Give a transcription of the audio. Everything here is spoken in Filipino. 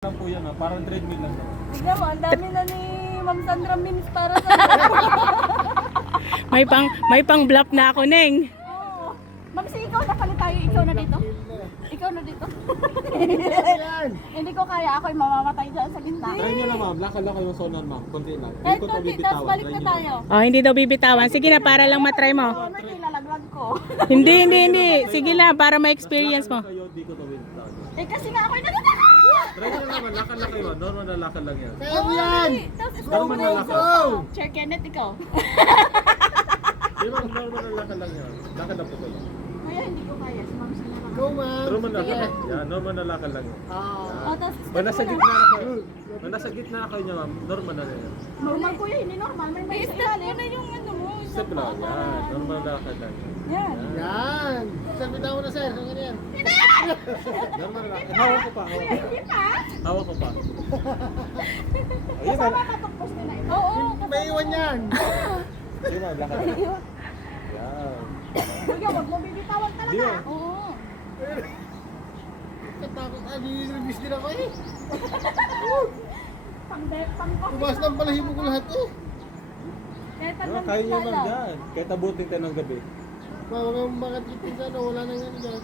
lang po yan, parang treadmill lang. Tignan mo, ang dami na ni Ma'am Sandra Minis para sa May pang bluff na ako, Neng. Oo. Ma'am, si ikaw na pala tayo. Ikaw na dito. Ikaw na dito. Hindi ko kaya. Ako'y mamamatay dyan sa gitna. Try nyo lang ma'am, lakad lang kayong sonar ma'am, konti lang. Kahit Hindi ko to konti, tapos bibitawan. balik Try na nyo tayo. Oh, hindi daw bibitawan. Sige na, para lang matry mo. Oo, may kilalaglag ko. Hindi. Sige lang, para ma-experience mo. Kayo, di ko to bibitawan. Eh kasi nga ako'y natatakot. Try nyo naman, lakad lang kayo. Normal na lakad lang yan. Kaya mo yan! Tapos Normal na lakad. Sir Kenneth, ikaw. Di ba, normal na lakad lang yan. Lakad lang po kayo. Kaya hindi ko kaya. Si Ma'am Sandra. Go, ma'am! Normal na lakad lang. Yan, normal na lakad lang yan. Oh, tapos Pag nasa gitna na kayo, pag nasa gitna na kayo niya ma'am, normal na yan. normal kuya, hindi normal. May sa ilalim. Na yung ano mo. Step lang, yan. Normal na lakad lang yan. Yan. Yan! Sabitan mo na, sir. Ano yan? Normal na lakad. Hawak ko pa, hawak ko pa. Hindi pa. Hawak ko pa. Ayun na. Kasama ka tong post nila. Oo. May iwan yan! Ayun na, lakad lang. Yan. Kuya, wag mo bibitawan Di talaga. ba? Oo. Katakot. Niribis din ako eh. Pang Tumas ng balahibo ko lahat eh. Kahit Ano, kaya nyo ma'am dyan. Kahit abutin tayo ng gabi. Mga kang bakit itin sana, wala nang ano dyan.